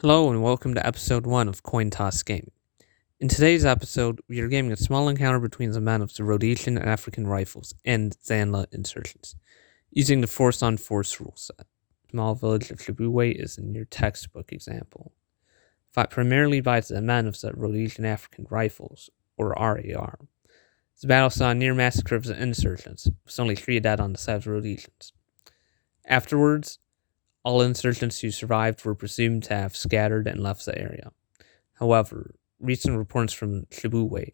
Hello and welcome to episode 1 of Coin Toss Gaming. In today's episode, we are gaming a small encounter between the men of the Rhodesian African Rifles and ZANLA insurgents, using the force-on-force rule set. The small village of Shibuwe is in your textbook example. Fought primarily by the men of the Rhodesian African Rifles, or RAR. The battle saw a near massacre of the insurgents, with only 3 dead on the side of the Rhodesians. Afterwards, all insurgents who survived were presumed to have scattered and left the area. However, recent reports from Shibuwe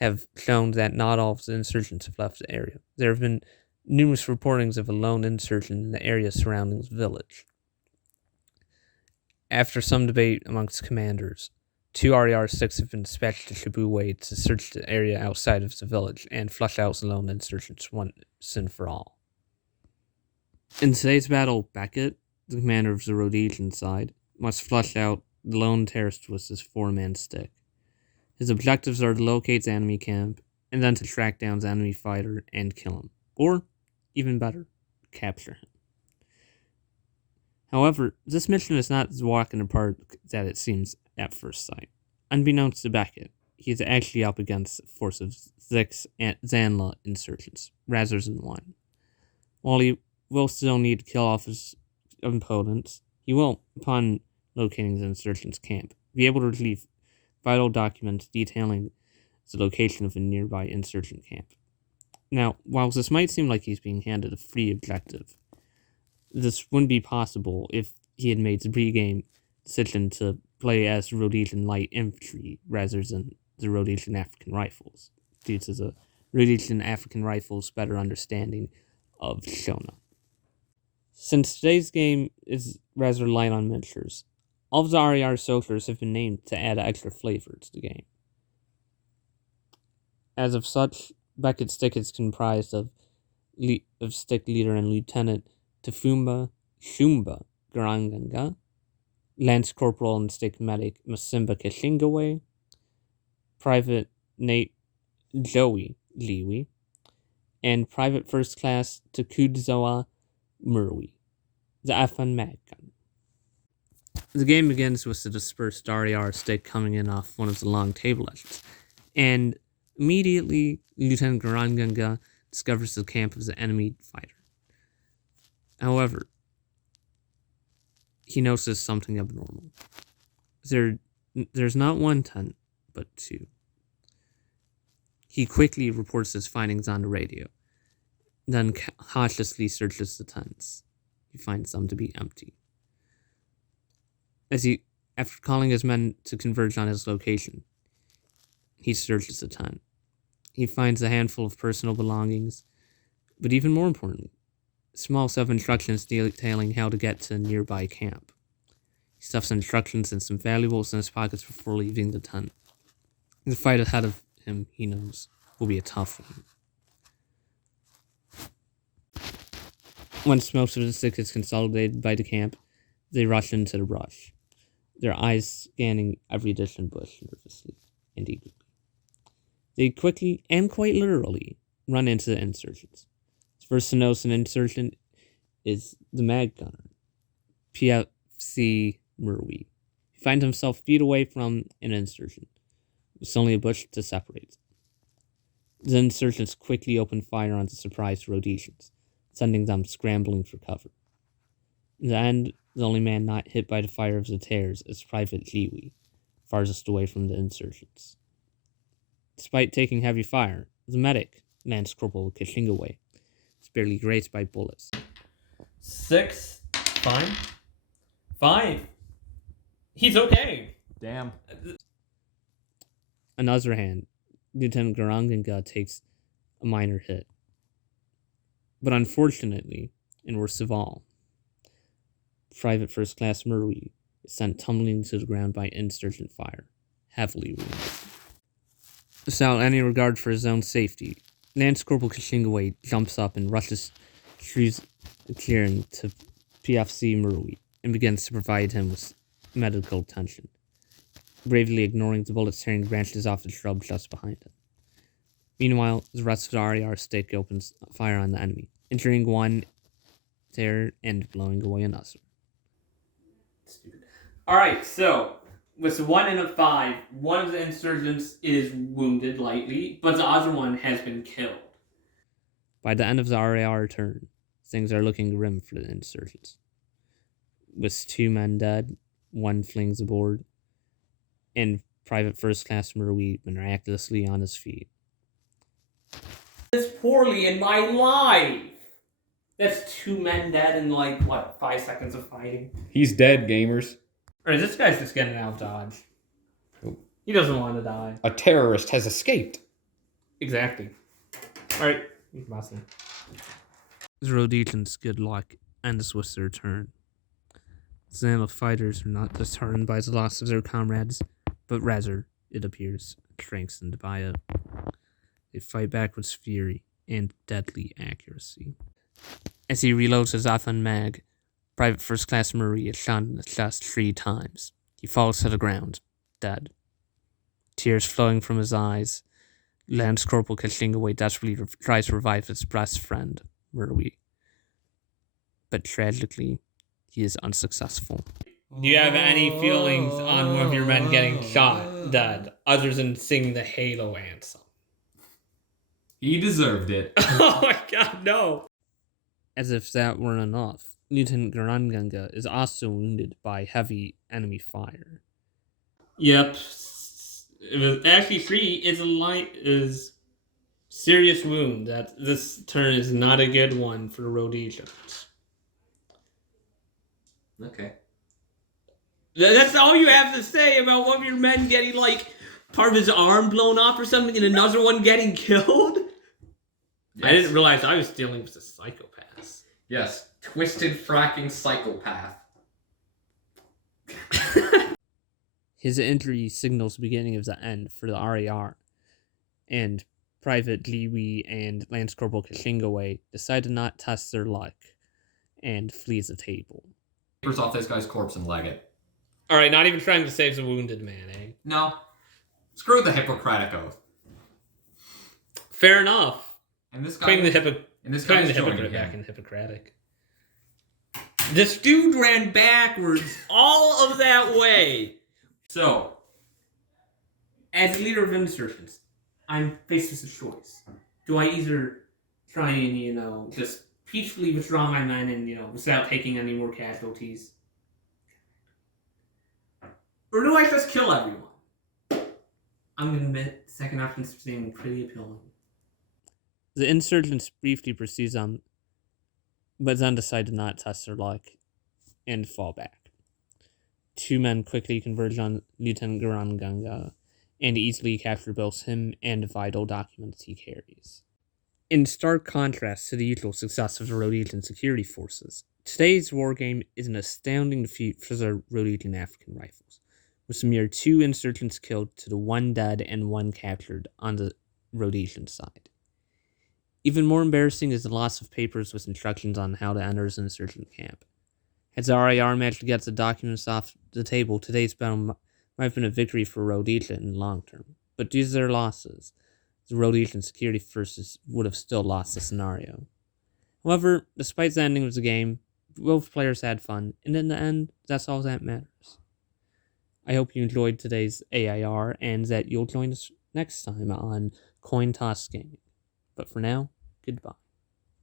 have shown that not all of the insurgents have left the area. There have been numerous reportings of a lone insurgent in the area surrounding the village. After some debate amongst commanders, 2 RAR-6 have been dispatched to Shibuwe to search the area outside of the village and flush out the lone insurgents once and for all. In today's battle, Beckett, the commander of the Rhodesian side, must flush out the lone terrorist with his 4-man stick. His objectives are to locate the enemy camp, and then to track down the enemy fighter and kill him. Or, even better, capture him. However, this mission is not as walk in the park that it seems at first sight. Unbeknownst to Beckett, he is actually up against a force of 6 ZANLA insurgents, rather than 1. While he will still need to kill off his opponents, he will, upon locating the insurgents' camp, be able to retrieve vital documents detailing the location of a nearby insurgent camp. Now, while this might seem like he's being handed a free objective, this wouldn't be possible if he had made the pre-game decision to play as Rhodesian light infantry rather than the Rhodesian African Rifles, due to the Rhodesian African Rifles' better understanding of Shona. Since today's game is rather light on miniatures, all of the RAR soldiers have been named to add extra flavor to the game. As of such, Beckett's stick is comprised of stick leader and Lieutenant Tafumba Shumba Garanganga, Lance Corporal and Stick Medic Masimba Kashingawe, Private Nate Joey Liwi, and Private First Class Takudzawa Murwi, the Afan Mag gun. The game begins with the dispersed RAR stick coming in off one of the long table edges, and immediately Lieutenant Garanganga discovers the camp of the enemy fighter. However, he notices something abnormal. There's not 1 tent, but 2. He quickly reports his findings on the radio, then cautiously searches the tents. He finds them to be empty. After calling his men to converge on his location, he searches the tent. He finds a handful of personal belongings, but even more importantly, a small set of instructions detailing how to get to a nearby camp. He stuffs instructions and some valuables in his pockets before leaving the tent. The fight ahead of him, he knows, will be a tough one. Once most of the stick is consolidated by the camp, they rush into the brush, their eyes scanning every distant bush nervously and eagerly. They quickly, and quite literally, run into the insurgents. The first to notice an insurgent is the mag gunner, PFC Murwi. He finds himself feet away from an insurgent, with only a bush to separate. The insurgents quickly open fire on the surprised Rhodesians, sending them scrambling for cover. In the end, the only man not hit by the fire of the Terrs is Private Liwi, farthest away from the insurgents. Despite taking heavy fire, the medic, Lance Corporal Kashingawe, is barely grazed by bullets. 6, fine. 5. He's okay. Damn. On the other hand, Lieutenant Garanganga takes a minor hit. But unfortunately, and worst of all, Private First Class Murwi is sent tumbling to the ground by insurgent fire, heavily wounded. Without any regard for his own safety, Lance Corporal Kashingawe jumps up and rushes through the clearing to PFC Murwi and begins to provide him with medical attention, bravely ignoring the bullets tearing branches off the shrub just behind him. Meanwhile, the rest of the RAR stick opens fire on the enemy, injuring 1 Terr and blowing away another. Stupid. Alright, so with 1 and a 5, one of the insurgents is wounded lightly, but the other one has been killed. By the end of the AAR turn, things are looking grim for the insurgents. With 2 men dead, 1 flings aboard, and Private First Class Murray miraculously on his feet. This poorly in my life! That's 2 men dead in 5 seconds of fighting? He's dead, gamers. Or this guy's just getting out of dodge. Oh. He doesn't want to die. A terrorist has escaped. Exactly. Alright, he's bossing. The Rhodesians' good luck ends with their turn. ZANLA fighters are not disheartened by the loss of their comrades, but rather, it appears, strengthened by it. They fight back with fury and deadly accuracy. As he reloads his Afan mag, Private First Class Murray is shot in the chest 3 times. He falls to the ground, dead. Tears flowing from his eyes, Lance Corporal Kashingaway desperately tries to revive his best friend, Murray. But tragically, he is unsuccessful. Do you have any feelings on one of your men getting shot dead, other than singing the Halo anthem? He deserved it. Oh my god, no! As if that weren't enough, Lieutenant Garanganga is also wounded by heavy enemy fire. Yep. It was actually 3 is serious wound. That this turn is not a good one for Rhodesians. Okay. That's all you have to say about one of your men getting part of his arm blown off or something, and another one getting killed. Yes. I didn't realize I was dealing with a psychopath. Yes, twisted fracking psychopath. His injury signals the beginning of the end for the AAR, and Private Liwi and Lance Corporal Kashingaway decide to not test their luck and flee the table. Papers off this guy's corpse and leg it. Alright, not even trying to save the wounded man, eh? No. Screw the Hippocratic Oath. Fair enough. And this guy Putting the hypocrite back in Hippocratic. This dude ran backwards all of that way. So, as leader of insurgents, I'm faced with a choice. Do I either try and, just peacefully withdraw my men and, without taking any more casualties? Or do I just kill everyone? I'm going to admit the second option seems pretty appealing. The insurgents briefly proceed on, but then decide to not test their luck and fall back. 2 men quickly converge on Lieutenant Garanganga and easily capture both him and vital documents he carries. In stark contrast to the usual success of the Rhodesian security forces, today's wargame is an astounding defeat for the Rhodesian African Rifles, with a mere 2 insurgents killed to the 1 dead and 1 captured on the Rhodesian side. Even more embarrassing is the loss of papers with instructions on how to enter the insurgent camp. Had the RAR managed to get the documents off the table, today's battle might have been a victory for Rhodesia in the long term. But due to their losses, the Rhodesian security forces would have still lost the scenario. However, despite the ending of the game, both players had fun, and in the end, that's all that matters. I hope you enjoyed today's AAR and that you'll join us next time on Coin Toss Gaming. But for now, goodbye.